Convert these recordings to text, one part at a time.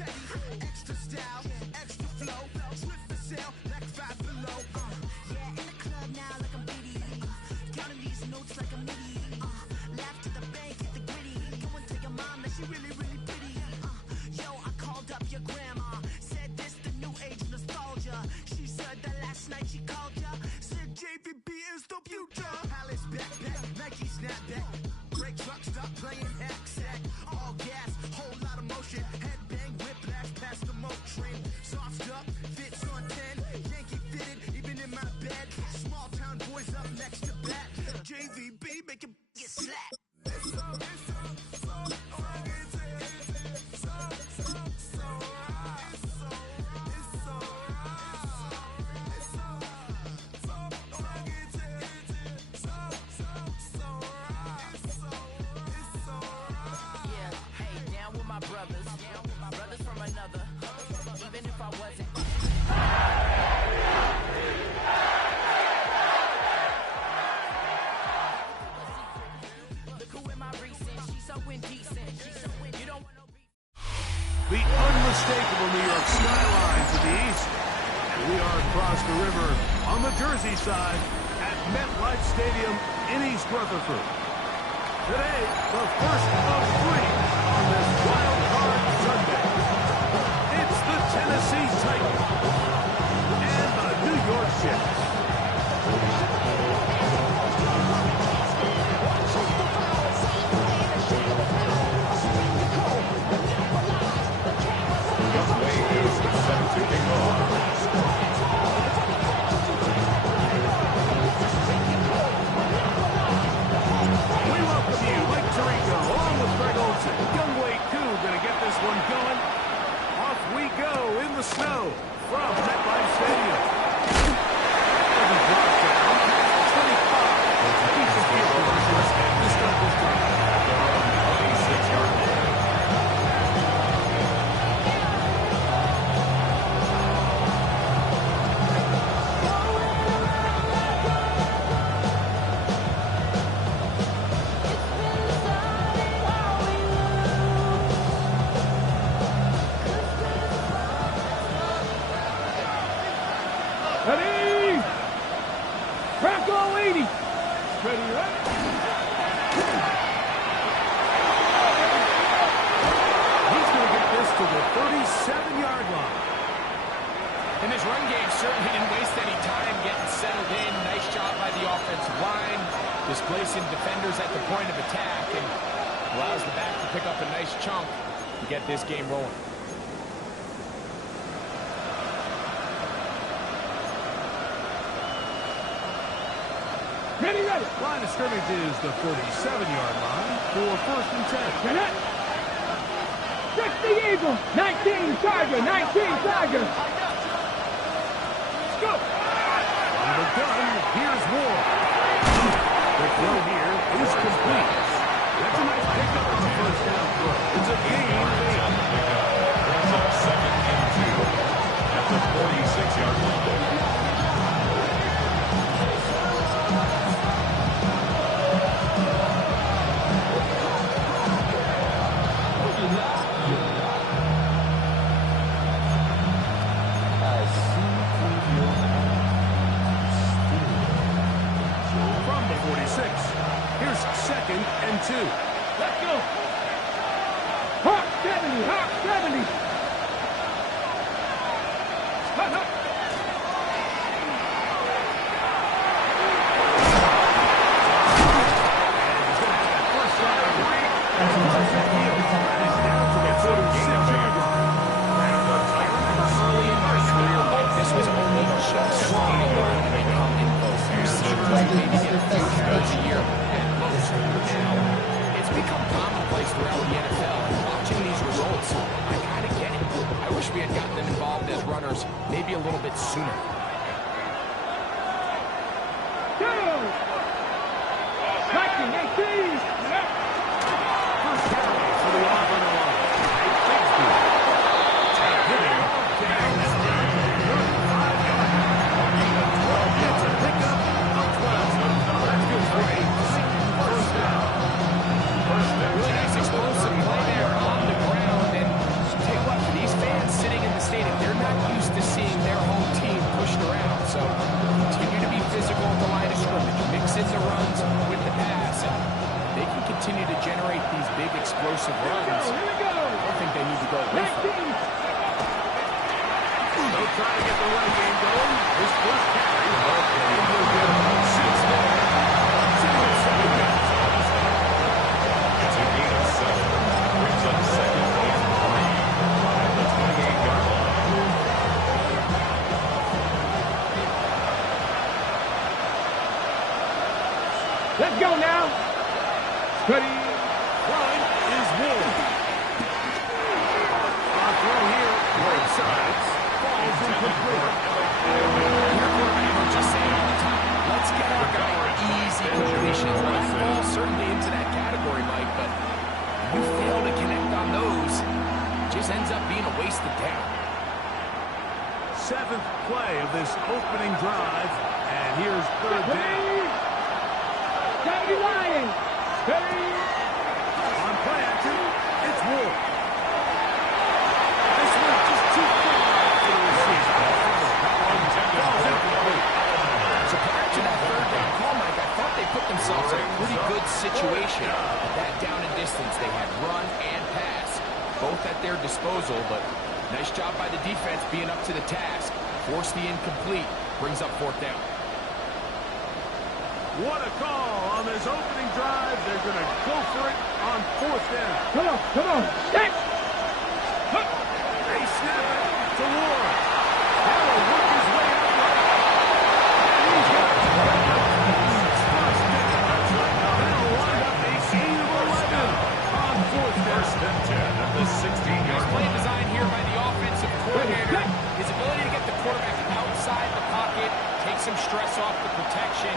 Extra style, extra flow, swift for sale, like Five Below. Yeah, in the club now like I'm Diddy. Counting these notes like a MIDI. Laugh to the bank, hit the gritty. Go and tell your mom that she really, really pretty. Yo, I called up your grandma. Said this the new age nostalgia. She said that last night she called ya. Said JVB is the future. Palace backpack, Nike snapback. Break truck, stop playing hack sack. All gas, whole lot of motion. Headbang, whiplash, past the moat train. Soft up, fits on 10. Yankee fitted, even in my bed. Small town boys up next to bat. JVB, make it get slapped. Brothers from another, even if I wasn't. Look who in my recent, she's so indecent, you don't want no beef. The unmistakable New York skyline to the east. And we are across the river on the Jersey side at MetLife Stadium in East Rutherford. Today, the first of three on this wild card Sunday. It's the Tennessee Titans and the New York Jets. The play is set to kick off. We welcome you, Mike Tirico, along with Greg Olson. Youngway Koo gonna get this one going. Off we go in the snow from MetLife Stadium. Doesn't drop down. 25. Keeps the field positions to start this drive. 26-yard line. Ready? Bronco 80. Ready, right? He's going to get this to the 37-yard line. And this run game certainly didn't waste any time getting settled in. Nice job by the offensive line, displacing defenders at the point of attack, and allows the back to pick up a nice chunk to get this game rolling. Ready, ready. Line of scrimmage is the 47-yard line for 1st and 10. Connect. 60 Eagle. 19 Tiger. 19 Tiger. Let's go. On the gun, here's Ward. The throw here is complete. That's a nice pickup on the first down throw. It's a gain of 8. Brings up 2nd and 2 at the 46-yard line. From the 46, here's 2nd and 2. Let's go. Hawk 70. Hawk 70. Hawk, hawk. This was only just starting to learn to become in both receivers. Maybe get a few carries a year at most. Now, it's become commonplace throughout the NFL. And watching these results, I kind of get it. I wish we had gotten them involved as runners maybe a little bit sooner. Go. 19, 18. First carry for the offensive line. Hitting down the stretch. 35-yard line. It's a pickup of 12. That's good for 8. First down. Really nice explosive play there on the ground. And tell you what, for these big explosive runs. Here we go. I don't think they need to go away from it. 19. They'll try to get the run game going. His first carry. It's a gain of 7. Brings up 2nd and 3 at the 28-yard line. Let's go now. Ready. Throwing is Wood. On throw here, right sides. Falls incomplete. Your quarterback will just say it all the time. Let's get our guy easy completions. Well, that falls certainly into that category, Mike, but you fail to connect on those, it just ends up being a wasted down. 7th play of this opening drive, and here's 3rd down. Steady Lions. Steady. On play action, it's Wood. This one just too far for the receiver. Falls incomplete. So prior to that 3rd down call, Mike, I thought they put themselves in a pretty good situation at that down and distance. They had run and pass, both at their disposal, but nice job by the defense being up to the task. Force the incomplete, brings up 4th down. What a call on this opening drive. They're going to go for it on 4th down. Come on. Come on. Step. They snap it to Ward. Now will work his way up right. And he's got it. First down. That'll wind up a gain of 11 on 4th down. 1st and 10 at the 16-yard Play line. design here by the offensive coordinator. His ability to get the quarterback outside the pocket, take some stress off the protection.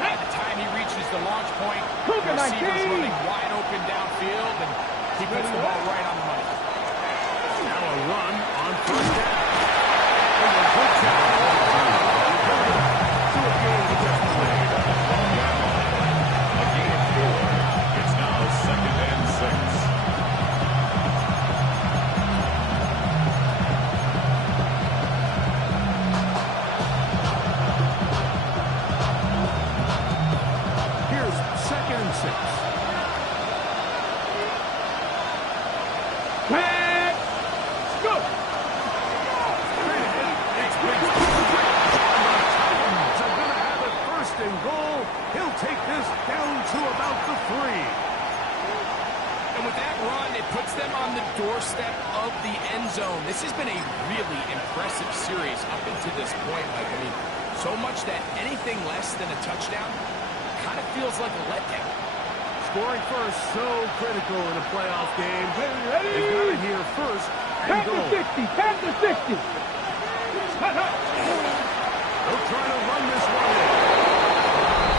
By the time he reaches the launch point, the receiver's running wide open downfield, and he puts the ball right on the money. Now a run on 1st down. And a good challenge. To a gain of just 3. A gain of 4. It's now 2nd and 6. Here's 2nd and 6. Pass. Go. It's Briggs. The Titans are going to have it 1st and goal. He'll take this down to about the 3. And with that run, it puts them on the doorstep of the end zone. This has been a really impressive series up until this point, Mike. I mean, so much that anything less than a touchdown kind of feels like a letdown. Scoring first, so critical in a playoff game. Ready. They've got it here 1st and Pass goal. to 60. Pass to 60. They'll try to run this one in.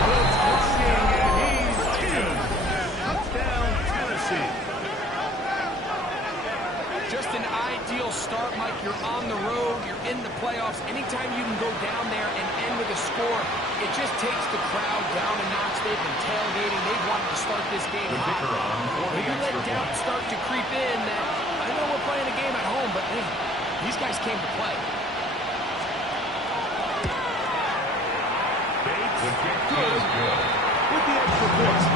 Good blocking, and he's in. Touchdown, Tennessee. Just an ideal start, Mike. You're on the road. You're in the playoffs. Anytime you can go down there and end with a score, it just takes the crowd down a notch. They've been tailgating. They've wanted to start this game The hot. kicker on for the Maybe let extra doubt point. start to creep in that I know we're playing a game at home, but hey, these guys came to play. Bates, The kick good. is good. With the extra point.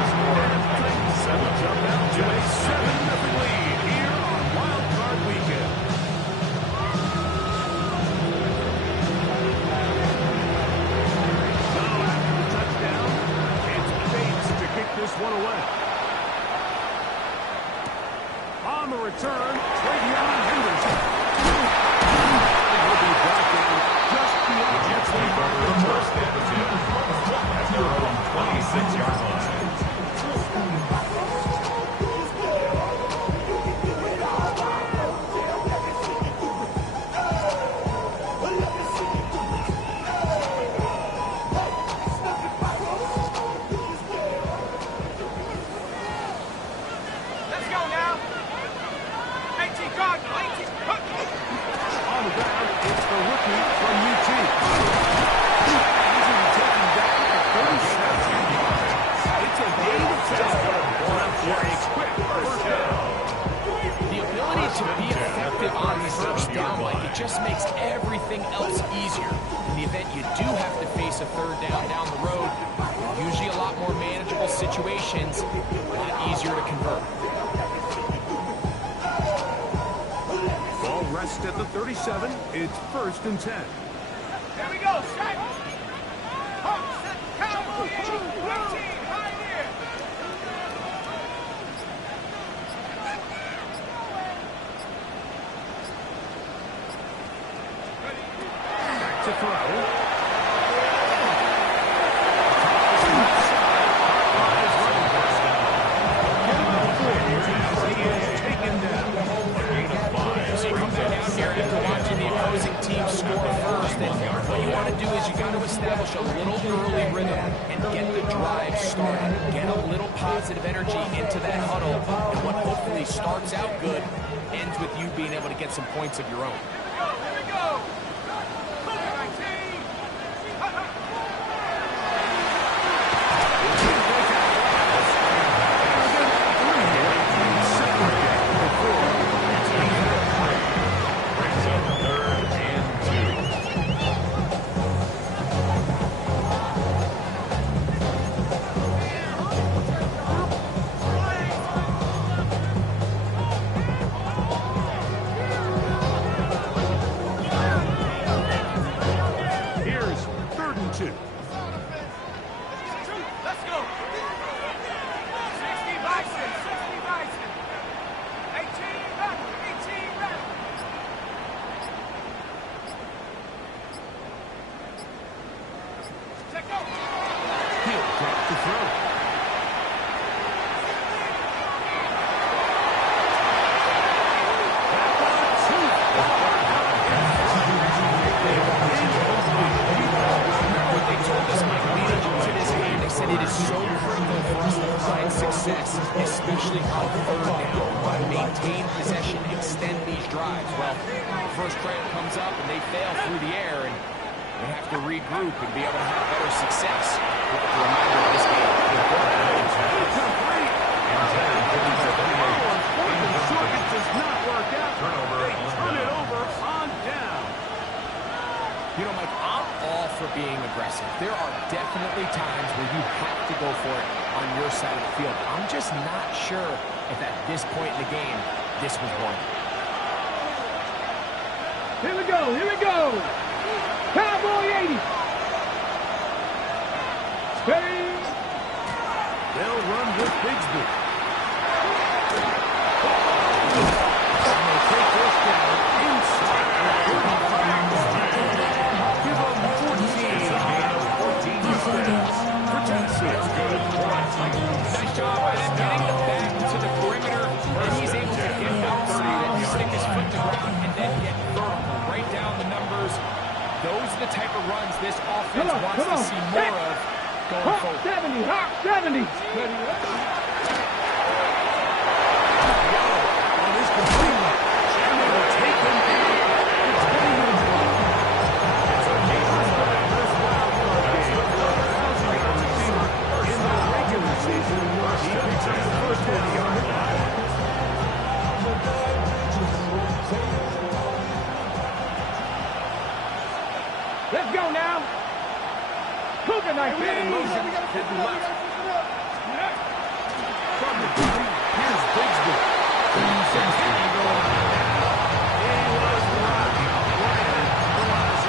And Titans jump out to a 7-0 lead here on Wild Card Weekend. So after the touchdown, it's Bates to kick this one away. On the return, Travion Henderson. He'll be brought down just beyond the 25-yard mark. 1st and 10 at their own 26-yard line. Let's go now. 18 guard, 18. On the ground, it's the rookie from UT. Easily taken down at 37 yards. It's a gain of 10. One for a quick 1st down. The ability to be effective on 1st down, like it just makes everything else easier. In the event you do have to face a 3rd down down the road, usually a lot more manageable situations, a lot easier to convert. Pressed at the 37. It's 1st and 10. Here we go. Set. Cowboy 18, right here. Back to throw. What you want to do is you got to establish a little early rhythm and get the drive started. Get a little positive energy into that huddle, and what hopefully starts out good ends with you being able to get some points of your own. Here we go. Let's go. 60 Bison, 60 Bison. 18 back, 18 back. Check out. He'll drop the throw. It is so critical for us to find success, especially on 3rd down. Maintain possession, extend these drives. Well, the first crowd comes up and they fail through the air, and they have to regroup and be able to have better success. With the reminder of this game. It does not work out. They turn it over on down. You know, Mike, I'm all for being aggressive. There are definitely times where you have to go for it on your side of the field. I'm just not sure if at this point in the game, this was one. Here we go, here we go. Cowboy 80. Steady. They'll run with Bigsby. And they take this down inside the 35. Give them 14 for Tennessee. Nice job by them getting it back to the perimeter, and he's able to get outside and stick his foot to ground and then get vertical right down the numbers. Those are the type of runs this offense wants to see more of going forward. 70, Hawk 70. Let's go now. Cougar knife. Man in motion, hidden left. From the deep, here's Bigsby. He was rocking right at the last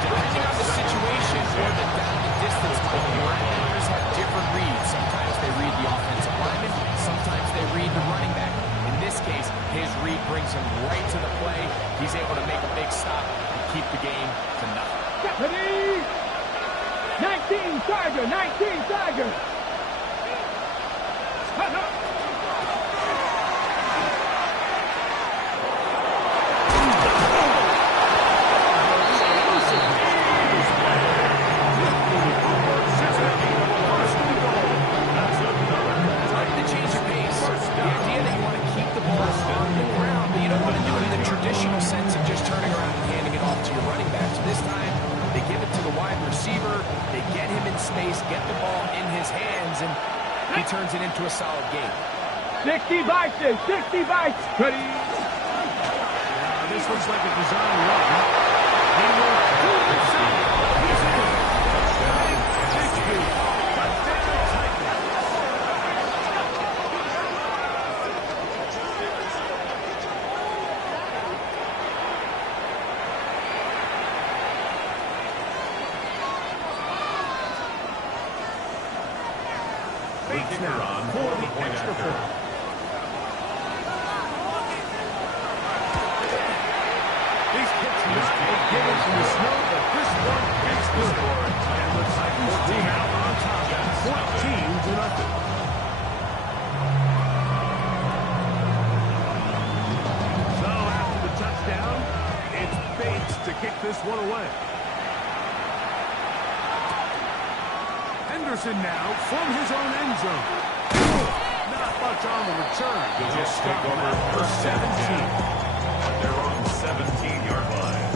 Depending on the situation or the down the distance, the linebackers have different reads. Sometimes they read the offensive lineman, sometimes they read the running back. In this case, his read brings him right to the play. He's able to make a big stop and keep the game to nothing. Ready? 19 Tiger, 19 Tiger. He turns it into a solid game. 60 Bison, 60 Bison. Ready? This looks like a design run. He will do it. He's in. Bigsby. Touchdown Titans. Bates now for the extra point. These kicks must be given to the snow, but this one is good. And the Titans will now on top, 14-0. So after the touchdown, it's Bates to kick this one away. Henderson now from his own end zone. Not much on the return. They'll just take over first 17 at their own 17-yard line.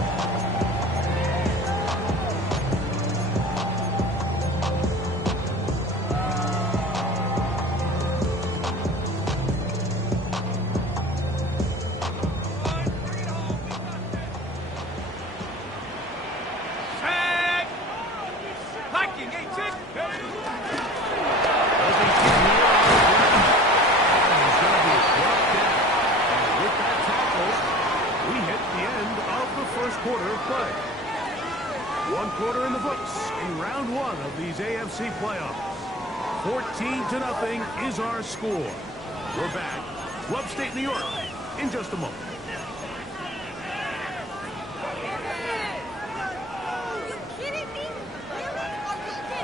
Set. Hiking, 18. First quarter of play. One quarter in the books in round one of these AFC playoffs. 14-0 is our score. We're back to upstate New York in just a moment. Are you kidding me? Really? Are you kidding me?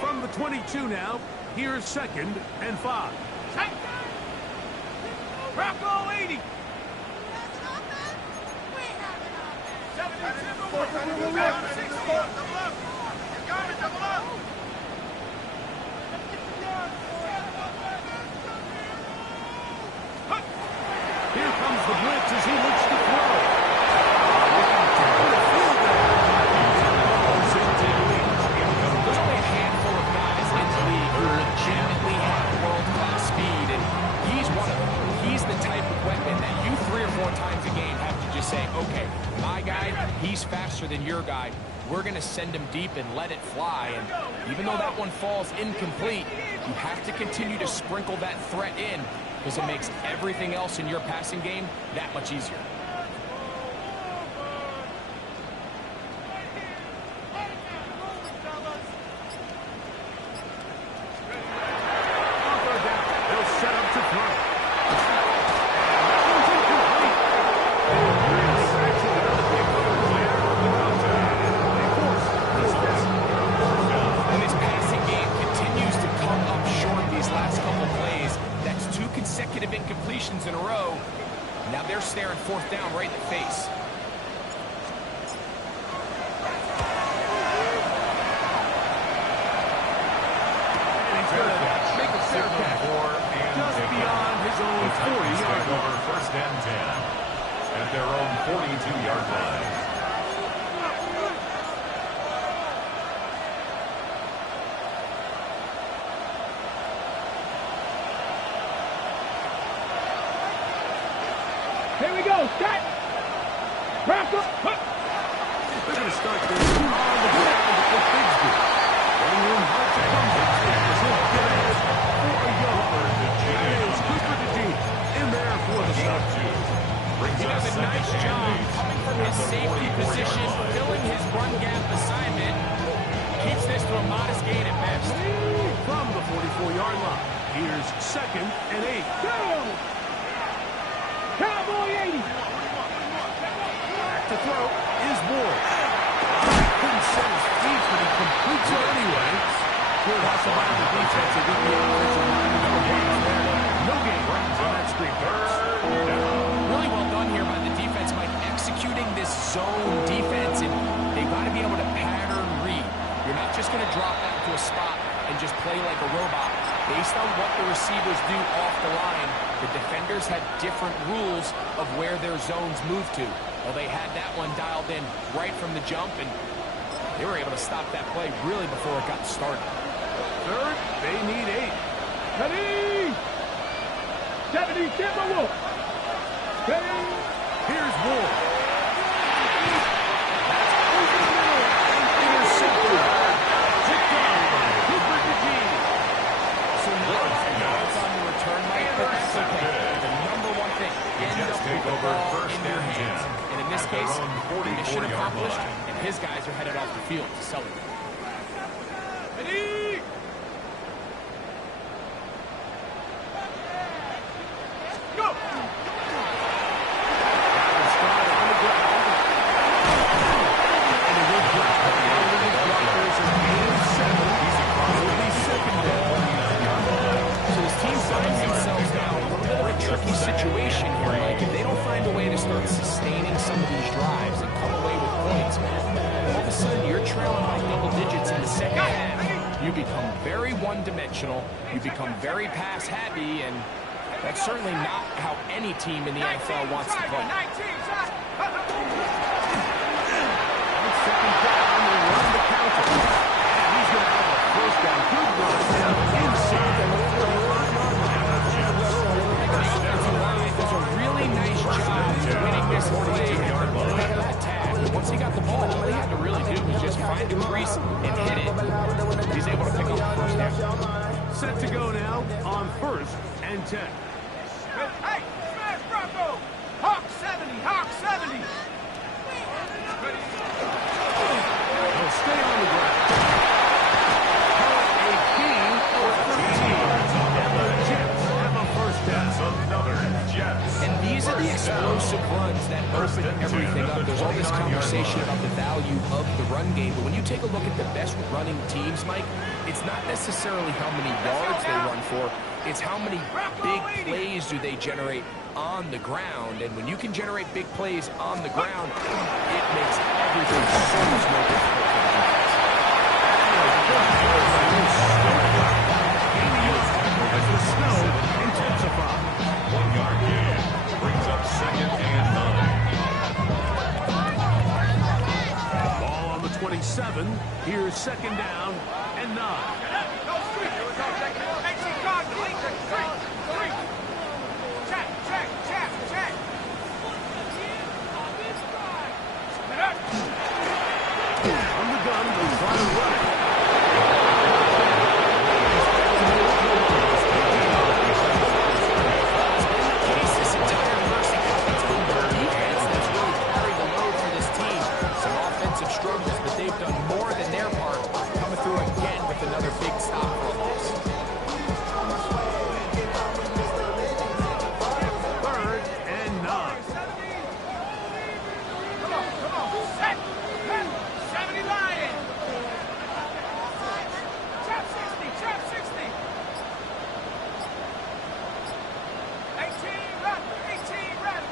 From the 22 now, here's 2nd and 5. Rocco 80. Here comes the blitz as he looks to throw. There's only a handful of guys in the league who legitimately have world-class speed, and he's one of them. He's the type of weapon that you 3 or 4 times a game have to just say, okay, my guy, he's faster than your guy. We're going to send him deep and let it fly. And even though that one falls incomplete, you have to continue to sprinkle that threat in because it makes everything else in your passing game that much easier. They'll set up to throw. And his passing game continues to come up short these last couple plays. That's 2 consecutive incompletions in a row. Now they're staring 4th down right in the face. Make a fair catch. Just beyond his own 40-yard line. Over first and 10 at their own 42-yard line. Here we go. Set. Rocco. They're going to start this on the ground with Bigsby. Running room hard to come back. As he'll get ahead for a yard. That is Cooper DeGene in there for the stop. He does a nice job coming from his safety position, filling his run gap assignment. Keeps this to a modest gain at best. From the 44-yard line, here's 2nd and 8. Go. Cowboy 80. Back to throw is Ward. Couldn't set his feet, but he completes it anyway. Good hustle by the defense to get the offensive line to no gain there. No gain on that screen pass. Really well done here by the defense by executing this zone defense, and they've got to be able to pattern read. You're not just going to drop back to a spot and just play like a robot. Based on what the receivers do off the line, the defenders have different rules of where their zones move to. Well, they had that one dialed in right from the jump, and they were able to stop that play really before it got started. 3rd, they need 8. Ready. 70. Timber Wolf. Ready. Here's Ward. That's over the middle and intercepted. Picked off by Cooper DeGene. So now it's on the return, Mike, but that's okay. The number one thing, end up with the ball in your hands. And in this case, mission accomplished, and his guys are headed off the field to celebrate. you become very one-dimensional, you become very pass-happy, and that's certainly not how any team in the NFL wants to play. 19 shots. Second down, they run the counter. And he's going to have a first down. Good run down inside the 45-yard line. Offensive line does a really nice job winning this play ahead of the tag. Once he got the ball, all he had to really do was just find a crease and hit it. He's able to pick up the first down. Set to go now on 1st and 10. Hey, smash Bronco. Hawk 70, Hawk 70. He'll stay on the ground. A gain of 13. And the Jets have a first down. Another Jets. And these are the explosive runs that open everything up. There's all this conversation about the value of the run game, but when you take a look at the best running teams, Mike, it's not necessarily how many yards they run for, it's how many big plays do they generate on the ground. And when you can generate big plays on the ground, it makes everything so much more difficult for the defense. As the snow intensifies. 1 yard gain. Brings up 2nd and 9. Ball on the 27. Here's 2nd down and 9. No street. Here we go. Hey, Chicago. Street. Check. From the gun, they'll try to run it. This entire mercy defense that's really carried the load for this team. Some offensive struggles, but they've done more than their part, coming through again with another big stop for a loss. 3rd and 9. Come on. Set. 70 Lion. Trap 60. 18 run.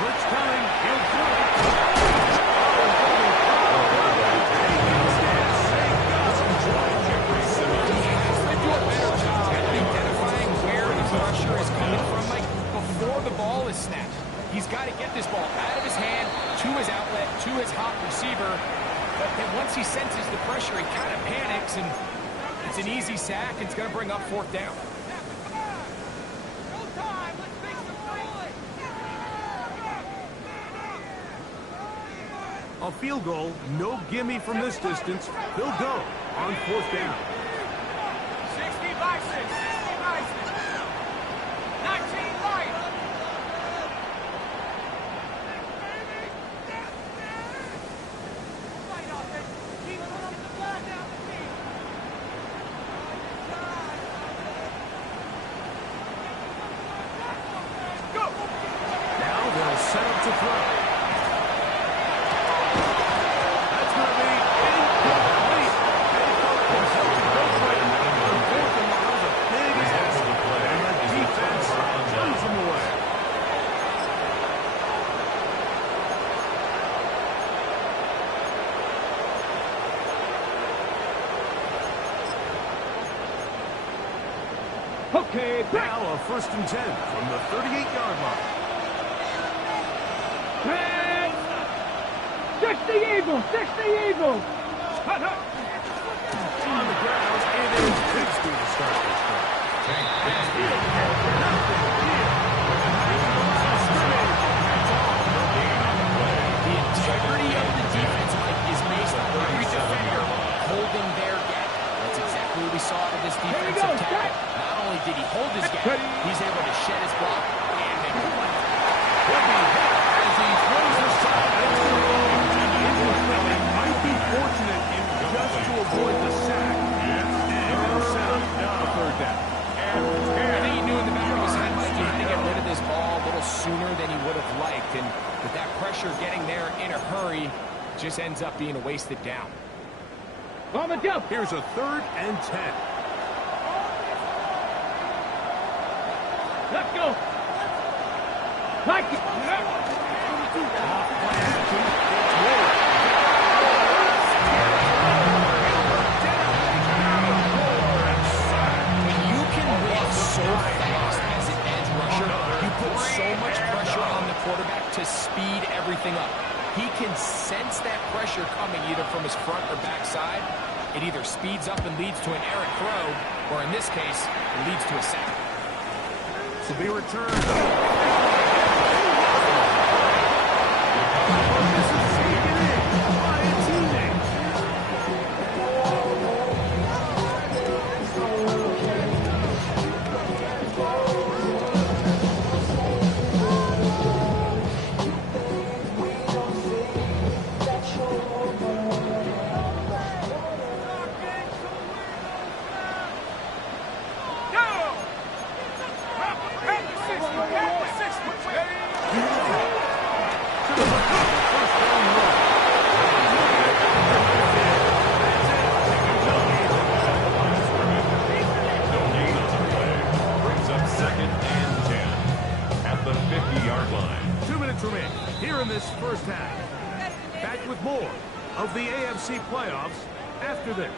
Blitz coming. He'll throw it. They do a better job at identifying where the pressure is coming from, Mike, before the ball is snapped. He's got to get this ball out of his hand, to his outlet, to his hot receiver. But then once he senses the pressure, he kind of panics, and it's an easy sack. It's going to bring up 4th down. A field goal, no gimme from this distance. They'll go on 4th down. 60 Bison. 19 Lion. Now they'll set up to throw. That's going to be incomplete. They focus on fourth and long. A big ass. And the defense runs him away. Okay, Now a 1st and 10 from the 38-yard line. 60 Eagles. On the ground, it is Bixby to start this drive. The integrity of the defense, Mike, is based on every defender holding their gap. That's exactly what we saw out of this defensive tackle. Not only did he hold his gap, he's able to shed his block and make the play. He'll be hit as he throws the side. They might be fortunate in just to avoid the sack. And they'll set up a 3rd down. I think he knew in the back of his head, Mike, he had to get rid of this ball a little sooner than he would have liked. And with that pressure getting there in a hurry, just ends up being a wasted down. On the jump. Here's a 3rd and 10. Let's go. Mike. Off play action. It's Ward. can sense that pressure coming either from his front or backside, it either speeds up and leads to an errant throw, or in this case, it leads to a sack. To be returned. This is taken in by a teammate. Here in this first half. Back with more of the AFC playoffs after this.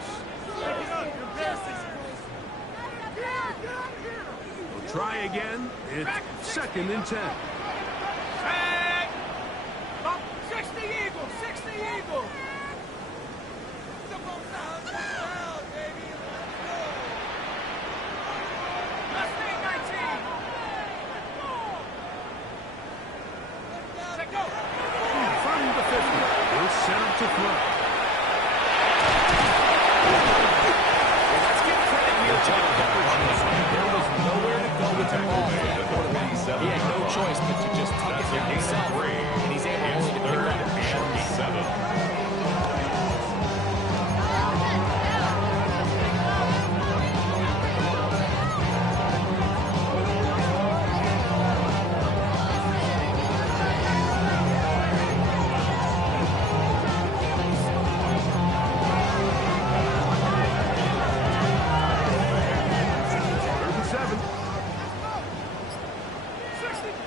We'll try again. It's 2nd and 10. 60 Eagles! 60 Eagles! Set up to throw. Let's give credit here to the coverage. There was nowhere to go with the ball for that quarterback. He had no choice but to just tuck it down himself, and he's able only to pick up a short gain.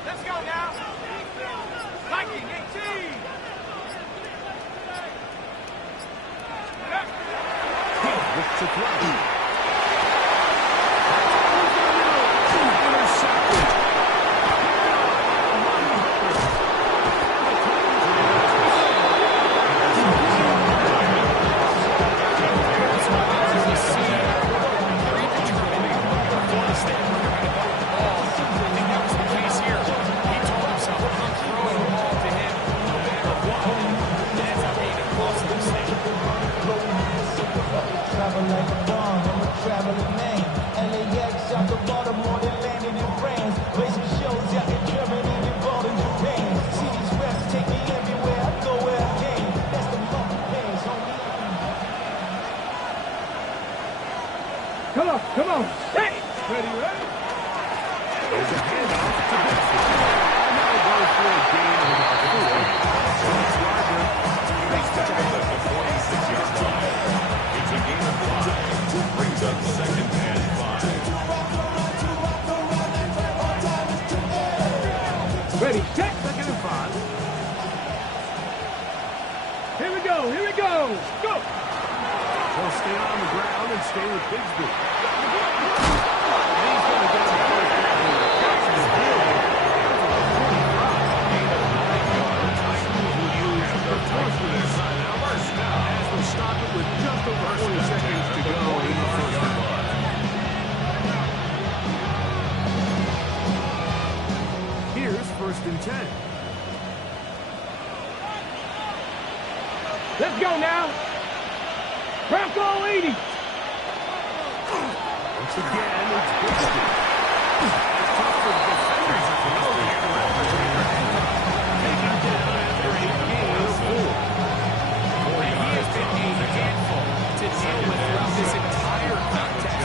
Let's go now. Viking 18. Looks to throw. Like a bomb, I'm a traveling man. NYJets out to Baltimore, they landed in France. Play some shows out in Germany, involved in Japan. See these reps take me everywhere, I go where I can. That's the monkey pants, homie. Come on. Hey! Ready? There's a handoff to Benson. Now goes for a gain of about 4. Roger makes the tackle at the 46-yard line. It's a gain of 5. Brings up 2nd and 5. Ready, check. 2nd and 5. Here we go. Go. They'll stay on the ground and stay with Bigsby. And he's going to go to the first down. Gain of 9 yards. Will use the first of their timeout. As we stop it with just over 40 seconds to go in the first half. Here's 1st and 10. Let's go now. Bronco 80. Once again, it's Bigsby. It's tough for the defenders to know here. Taking down after a gain of 4. And he has been a handful to deal with throughout this entire contest.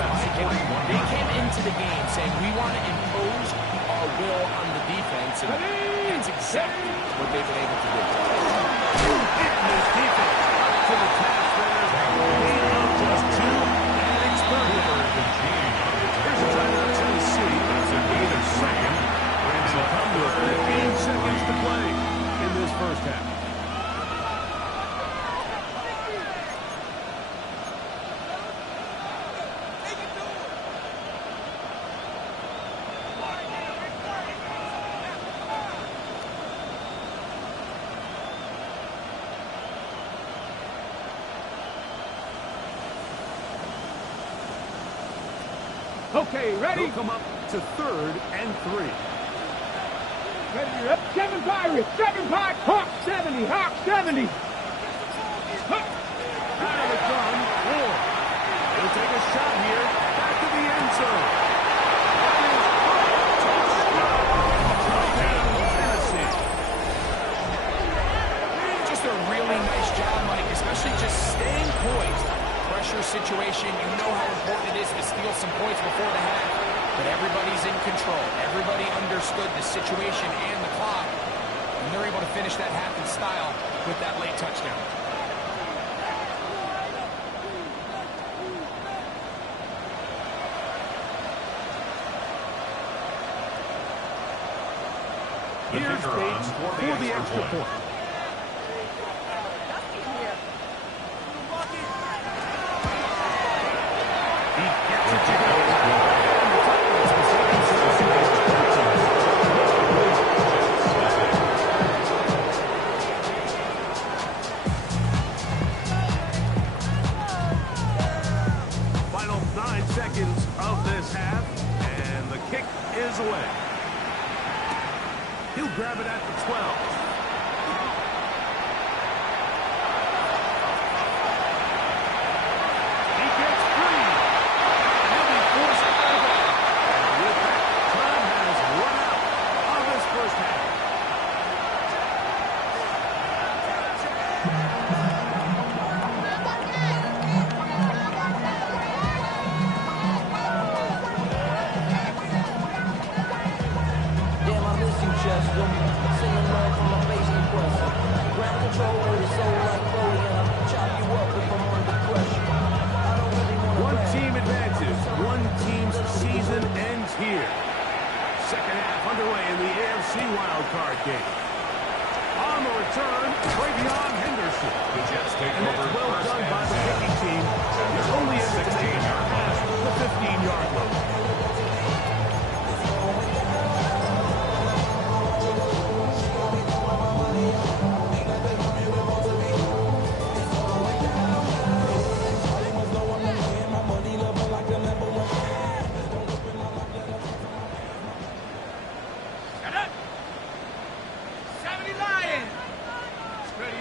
They came into the game saying, we want to impose our will on the defense, and that's exactly what they've been able to do. Hitting this defense up to the task there. Gain of just 2 and experience. Okay, ready? They'll come up to 3rd and 3. Ready, up. 7 Pirates. 7 Pirates. Hawk 70. Hawk 70. Out of the gun, Ward. He'll take a shot here. Back to the end zone. Touchdown, Tennessee. Just a really nice job, Mike, especially just staying poised. Pressure situation, you know how important it is to steal some points before the half, but everybody's in control. Everybody understood the situation and the clock, and they're able to finish that half in style with that late touchdown. Here's Bates for the extra point. He gets it to go. Final 9 seconds of this half, and the kick is away. He'll grab it at the 12. He gets free. And he'll be forced out of it. And with that, time has run out of this first half. Damn, I miss you, Chester. Singing love from my face compressor. Ground control with a soul like Chloe, and I'll chop you up if I'm under pressure. I don't really want to One team advances. One team's season ends here. Second half underway in the AFC wildcard game. On the return, Travion Henderson. The Jets take And over that's well first done by and the 7. kicking team. He's only able to make it past the 15-yard line. Shut up. 70 Lions. Ready,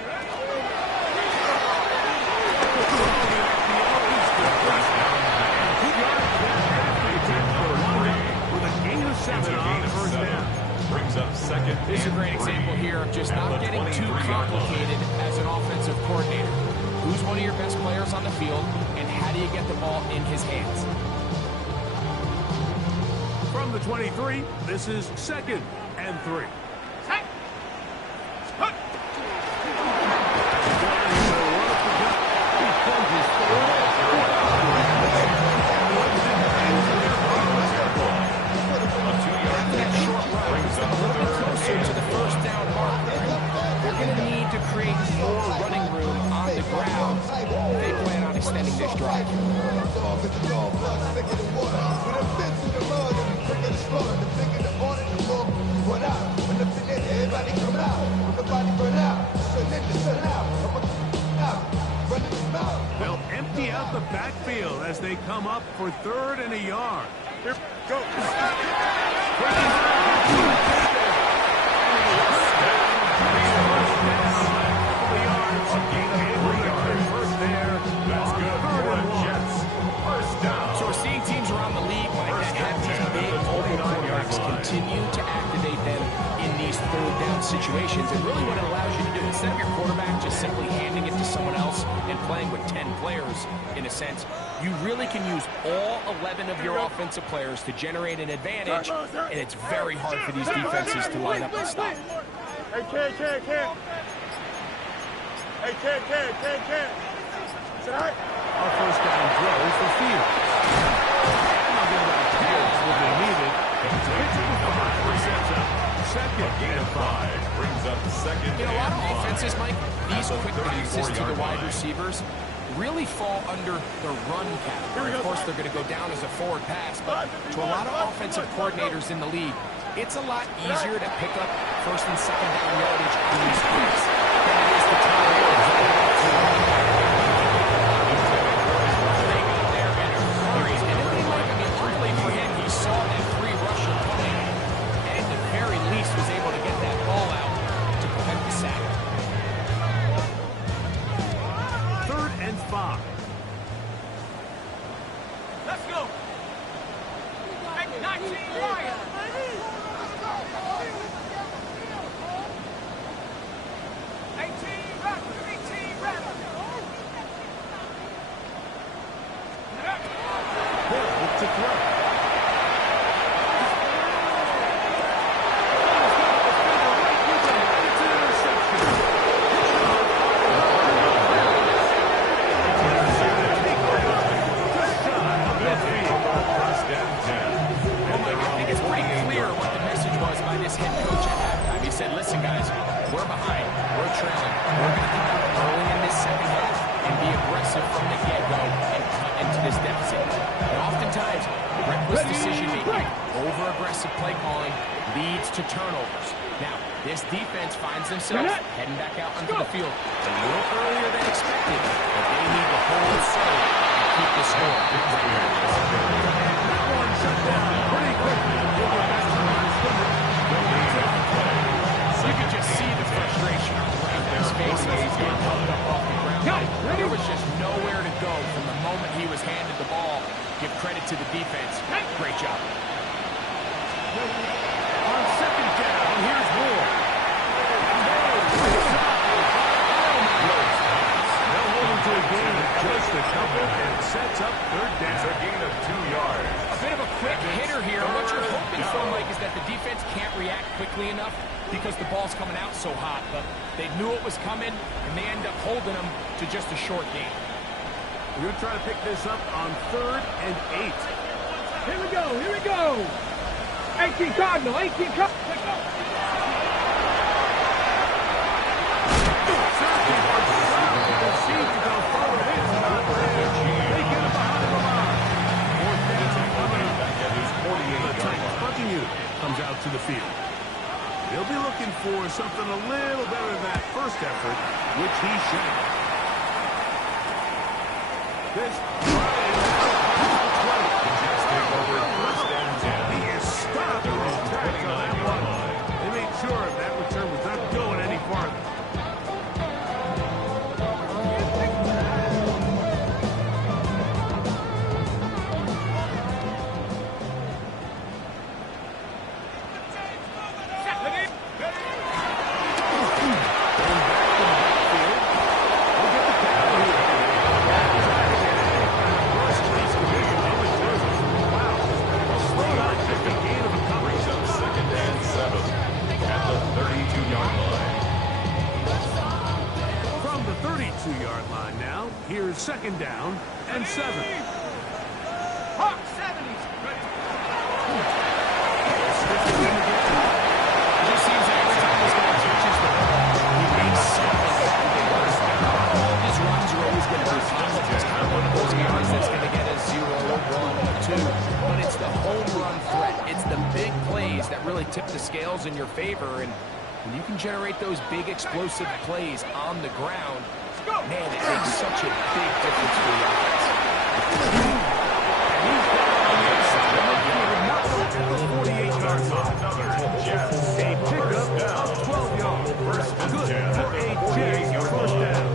With a gain of 7 on first down. Brings up second. This is a great example here of just not getting too complicated as an offensive coordinator. Who's one of your best players on the field, and how do you get the ball in his hands? From the 23, this is 2nd and 3. Set. Hut. He plunges forward. Closer to the first down marker. They're going to need to create more running room on the ground if they plan on extending this drive. They'll empty out the backfield as they come up for 3rd and a yard. Here go. That's good for the Jets. First down. So we're seeing teams around the league like that have these big open quarterbacks continue to activate them in these 3rd down situations. And really what it allows you to do, instead of your quarterback just simply handing it to someone else and playing with 10 players, in a sense, you really can use all 11 of your offensive players to generate an advantage, and it's very hard for these defenses to line up and stop. Hey, kid. Hey, kid. Is it all right? Our first down throw for Fields. And they'll get about 10 will be needed. It's a 5 sets up 2nd and 5. Brings up second. In a lot of and 5. offenses, Mike, these At the quick passes to the 34-yard wide line. receivers really fall under the run category. Of course, they're going to go down as a forward pass, but to a lot of offensive coordinators in the league, it's a lot easier to pick up 1st and 2nd down yardage on these plays than it is to turn it over. They got there and hurried. And they might, I mean, luckily for To turnovers. Now, this defense finds themselves heading back out onto the field a little earlier than expected, but they need to hold serve and keep the score. That one shut down pretty quickly. You could just see the frustration on the running face as he's getting pumped up off the ground. There was just nowhere to go from the moment he was handed the ball. Give credit to the defense. Great job. On second down, here's Moore. They'll hold him to a gain of just a couple and sets up third down. It's a gain of 2 yards. A bit of a quick hitter here. What you're hoping for, Mike, is that the defense can't react quickly enough because the ball's coming out so hot. But they knew it was coming, and they end up holding them to just a short gain. We're going to try to pick this up on 3rd and 8. Here we go, here we go. 18 Cardinal, 18 Cardinal. Comes out to the field. They'll be looking for something a little better than that first effort, which he shanked. This Jets take over 1st and 10. he is stopped on his tracks on that one. They made sure that return was not going any farther. Here's 2nd down and 7. Hawk 70s. It just seems like every time this guy touches the ball, he makes something happen. All of his runs are always going to be positive. It's kind of one of those guys that's going to get a 0, a 1, a 2. But it's the home run threat. It's the big plays that really tip the scales in your favor. And when you can generate those big explosive plays on the ground, man, it makes such a big difference for the offense. A pickup of 12 yards. Good for a Jets first down.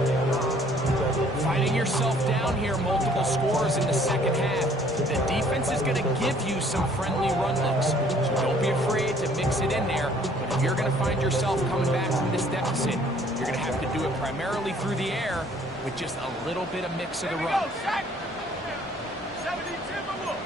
Finding yourself down here, multiple scores in the second half. The defense is going to give you some friendly run looks, so don't be afraid to mix it in there. But if you're going to find yourself coming back from this deficit, you're going to have to do it primarily through the air with just a little bit of mix of the run. 70 Timberwolves.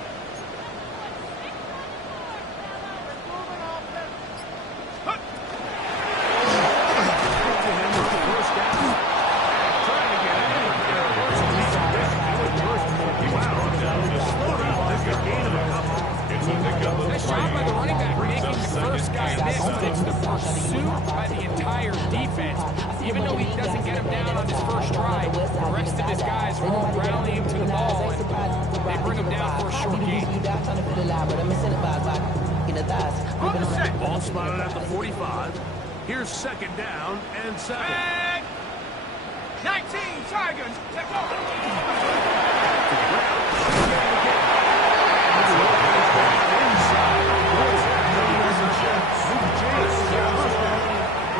Nice job by the running back, making the first guy miss. It's the pursuit by the entire defense. Even though he doesn't get him down on his first try, the rest of his guys are all rallying to the ball, and they bring him down for a short gain. Ball spotted at the 45. Here's 2nd down and 7. And 19 Tigers. Take over.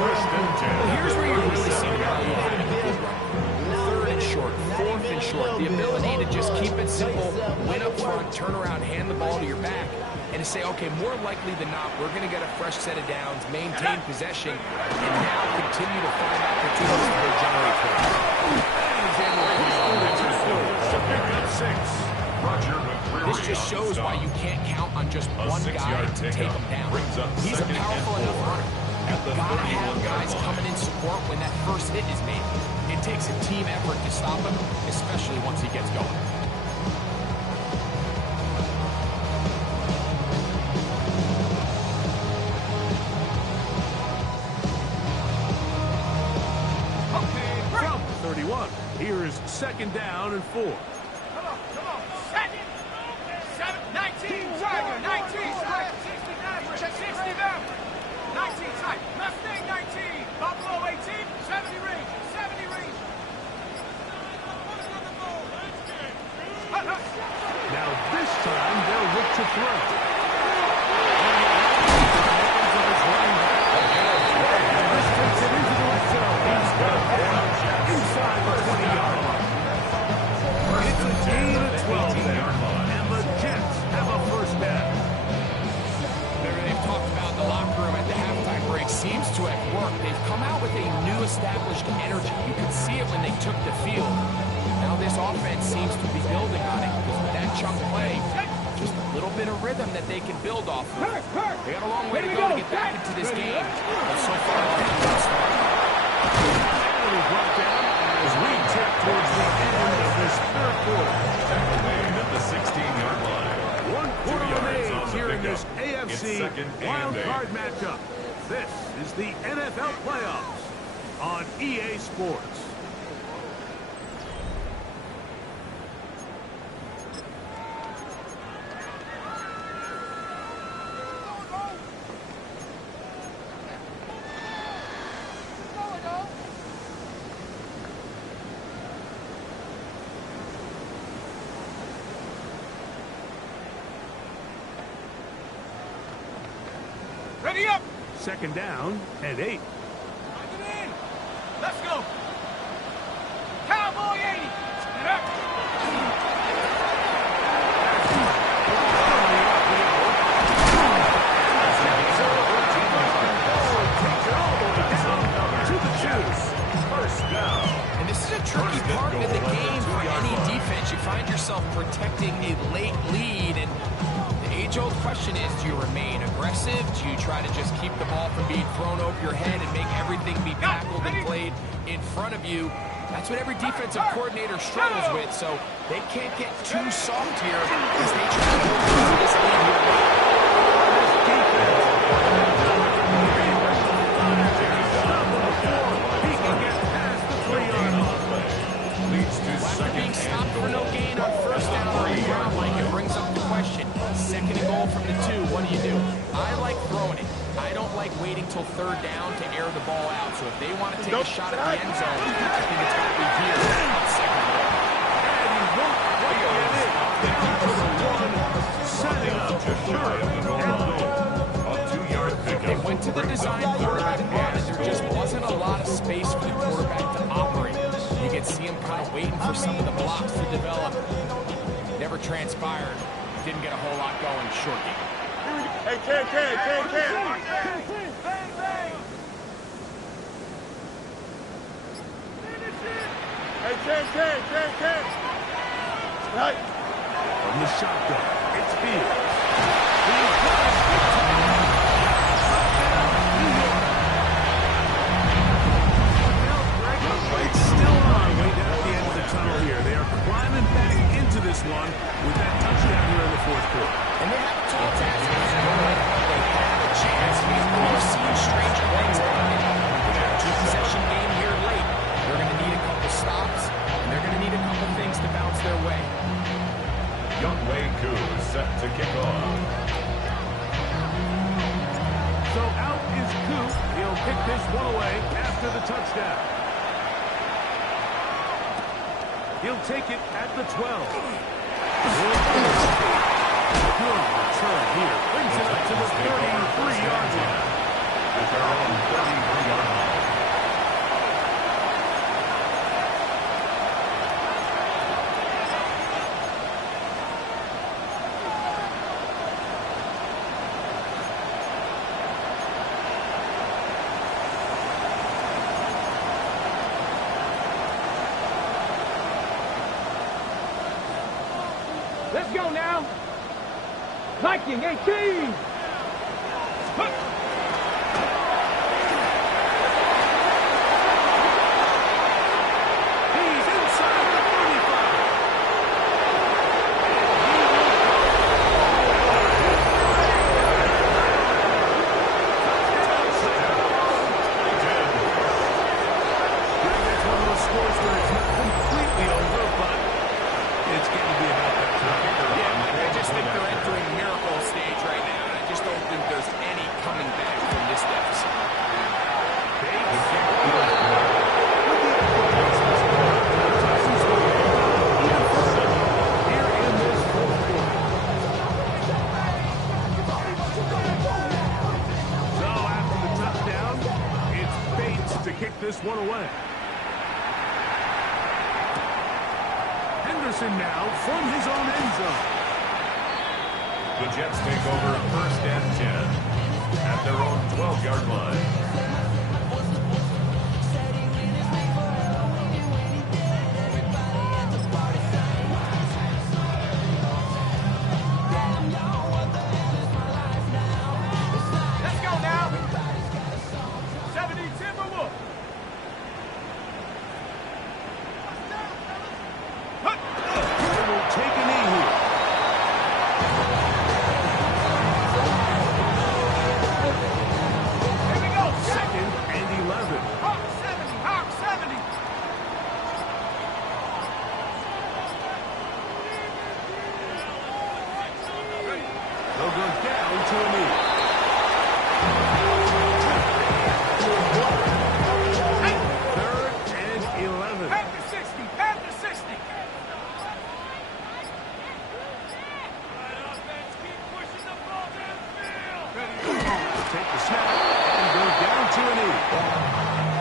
Well, here's where you really see the value of having a good run. 3rd and short, 4th and short. The ability to just keep it simple, win up front, turn around, hand the ball to your back, and to say, okay, more likely than not, we're going to get a fresh set of downs, maintain possession, and now continue to find opportunities to generate points. This just shows why take him down. He's a powerful enough runner. Gotta have guys coming in support when that first hit is made. It takes a team effort to stop him, especially once he gets going. From 31, here's second down and 4. Come on. Second. 19, Tiger. 19, Tiger. 69, 60 down. 19, Tiger. Mustang 19. Buffalo 18. 70 range. 70 range. Now this time they'll look to throw. This takes it into the red zone. Inside the 20-yard line. It's a gain of 12 there, and the Jets have a first down. Whatever they've talked about in the locker room at the halftime break seems to have worked. They've come out with a new established energy. You could see it when they took the field. Now this offense seems to be building on it because with that chunk play, just a little bit of rhythm that they can build off of. They got a long way to go to get back into this game, but so far they're a good start. And we brought down as we tip towards the end of this third quarter. At the 16-yard line. 1 quarter 2 yards remains on the here in this pickup. It's AFC second and wild 8. card matchup. This is the NFL playoffs on EA Sports. Ready up. Second down and 8. Let's go. Cowboy 80. Spin up. First down. And this is a tricky part of the game for any defense. You find yourself protecting a late lead, and the age-old question is, do you remain aggressive? Do you try to just keep the ball from being thrown over your head and make everything be tackled and played in front of you? That's what every defensive coordinator struggles with, so they can't get too soft here as they try to hold on to this lead here. He can get past the 3-yard line. Leads to After second being stopped and for no gain on first down on the ground, Mike, it brings up the question. Second and goal from the 2, what do? I like throwing it. I don't like waiting till third down to air the ball out. So if they want to take a shot at the end zone, I think it's got to be here on second and goal. And he won't quite get in. Down to the 1, setting up the third and goal. A 2-yard They pickup. went to the design quarterback run, and there just wasn't a lot of space for the quarterback to operate. You could see him kind of waiting for some of the blocks to develop. Never transpired. Didn't get a whole lot going short game. Hey, Ken. Bang, bang. Hey, Ken. Right. From the shotgun, it's Fields. He's got it. It's still on way down at the end of the tunnel here. They are climbing back into this one with that touchdown here in the fourth quarter. And they have a tall task. They have a chance. We've seen stranger things happen. They got a 2-possession game here late. They're going to need a couple stops, and they're going to need a couple things to bounce their way. Young Wei Koo is set to kick off. So out is Coop. He'll pick this one away after the touchdown. He'll take it at the 12. Good return here. Brings it up to the 33-yard line. At their own 33-yard line. Let's go now. Viking 18. away. Henderson now from his own end zone. The Jets take over 1st and 10 at their own 12-yard line. Let's go now. 70 Timberwolves. They will take a knee here. Here we go. 2nd and 11. Hawk 70. Hawk 70. They'll go down to a knee. Third and 11. Panther 60. Panther 60. Take the snap and go down to a knee.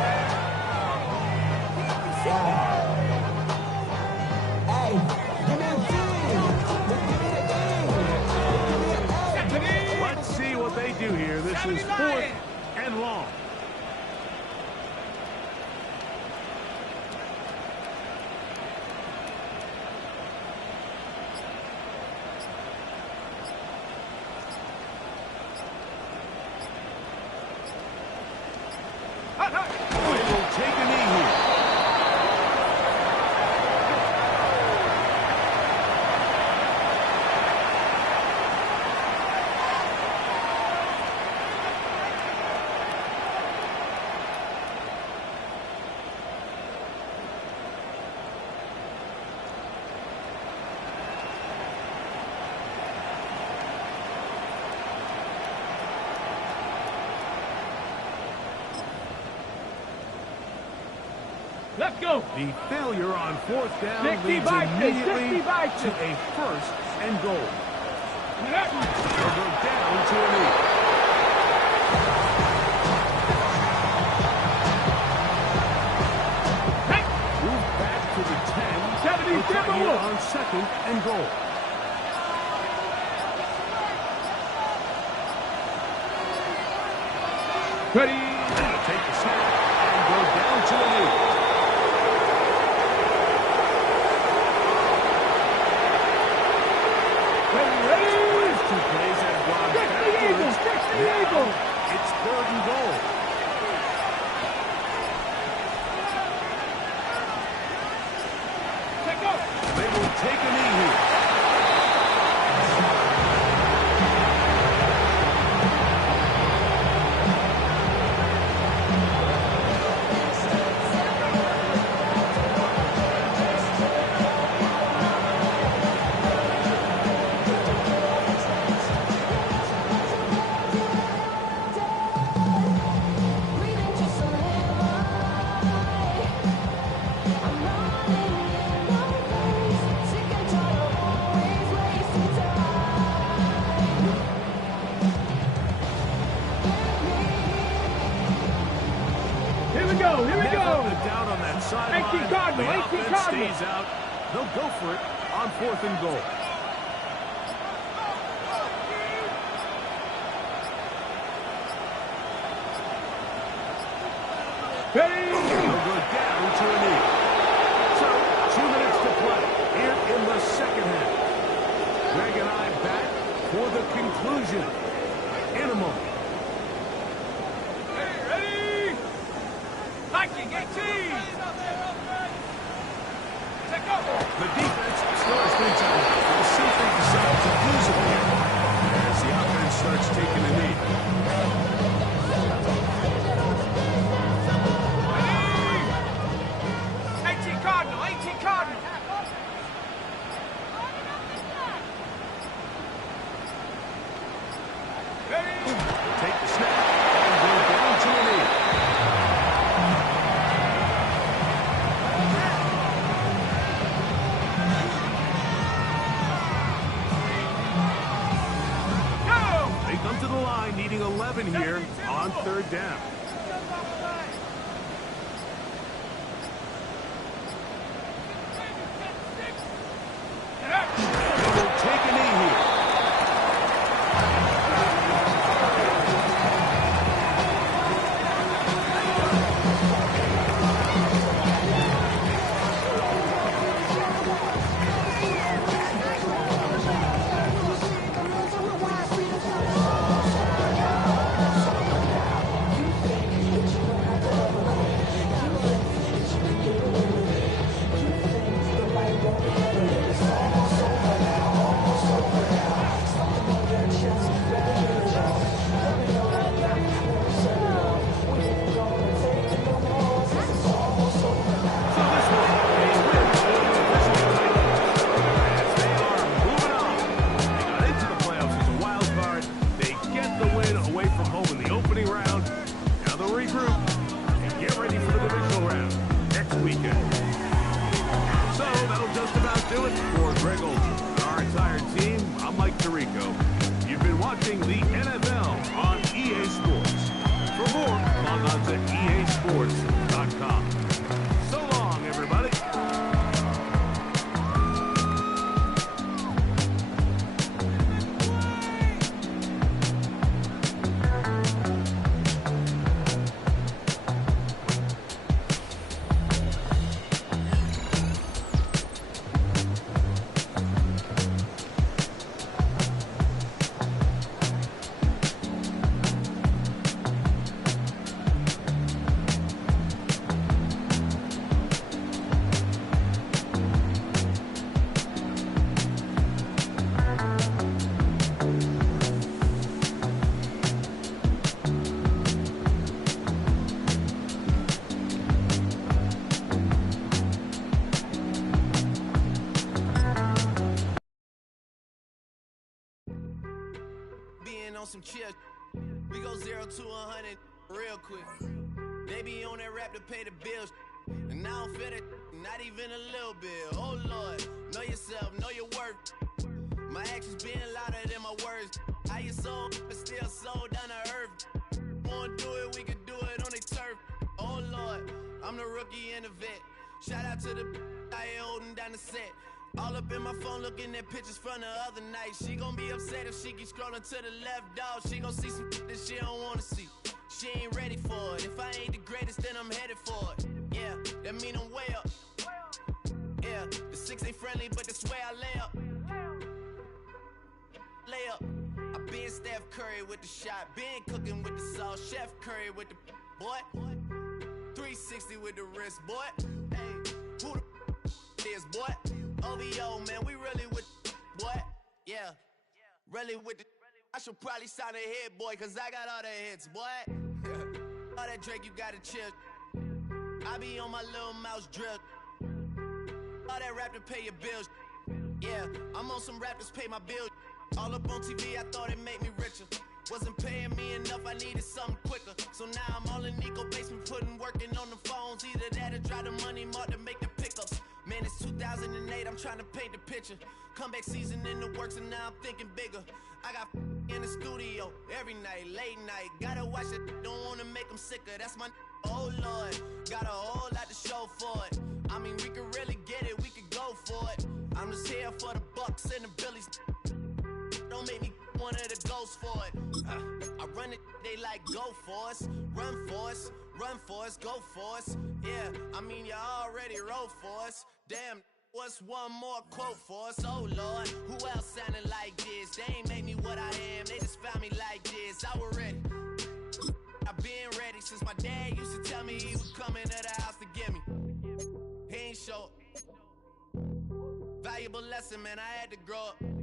Let's see what they do here. This is 4th and long. Hut, hut. They will take a knee here. Let's go. The failure on 4th down 60 leads by 6, immediately 60 by to 6. a 1st and goal. Hey, They'll go down to a knee. Move back to the 10. 70 Looks like here Timberwolves. on 2nd and goal. Ready. They'll take the snap and go down to a knee. Ready. Last 2 plays have gone Kick the Eagles. backwards. Kick the Eagles. It's 3rd and goal. Take off. They will take a knee here. Here we go. Here we Never go. a doubt on that sideline. 18 Cardinal, The 18 offense Cardinal. stays out. They'll go for it on 4th and goal. Ready. They'll go down to a knee. So, 2 minutes to play here in the 2nd half. Greg and I back for the conclusion in a moment. Ready. Viking 18. Take off. The defense scores 3 times. They simply decide to use it here as the offense starts taking a knee. Ready. 18 Cardinal. 18 Cardinal. Ready. They'll take the snap and go down to a knee. Go. They come to the line needing 11 here on 3rd down. Craig Olson. For our entire team, I'm Mike Tirico. You've been watching the NFL on EA Sports. For more, log on to easports.com. So long, everybody. Being on some chill, we go 0 to 100 real quick. They be on that rap to pay the bills, and I don't feel it, not even a little bit. Oh Lord, know yourself, know your worth. My actions being louder than my words. How you sold, but still sold down to earth. Wanna do it, we could do it on the turf. Oh Lord, I'm the rookie and the vet. Shout out to the I ain't holding down the set. All up in my phone looking at pictures from the other night. She gon' be upset if she keep scrolling to the left, dog. She gon' see some that she don't wanna see. She ain't ready for it. If I ain't the greatest, then I'm headed for it. Yeah, that mean I'm way up. Yeah, the 6 ain't friendly, but that's where I lay up. Lay up. I been Steph Curry with the shot. Been cooking with the sauce. Chef Curry with the boy. 360 with the wrist, boy. Hey, who the is, boy? OVO, man, we really with boy. Yeah, really with the. I should probably sign a hit, boy, cause I got all the hits, boy. All that Drake, you gotta chill. I be on my little mouse drip. All that rap to pay your bills. Yeah, I'm on some rappers pay my bills. All up on TV, I thought it made me richer. Wasn't paying me enough, I needed something quicker. So now I'm all in Nico basement, working on the phones. Either that or try the money mark to make the pickups. Man, it's 2008, I'm trying to paint the picture. Comeback season in the works and now I'm thinking bigger. I got in the studio every night, late night. Gotta watch it, don't wanna make them sicker. That's my oh Lord, got a whole lot to show for it. I mean, we could really get it, we could go for it. I'm just here for the Bucks and the Billies. Don't make me one of the ghosts for it. I run it, they like go for us, run for us, run for us, go for us. Yeah, I mean you already wrote for us. Damn, what's one more quote for us? Oh Lord, who else sounding like this? They ain't made me what I am, they just found me like this. I was ready. I've been ready since my dad used to tell me he was coming to the house to get me. He ain't show up. Valuable lesson, man, I had to grow up.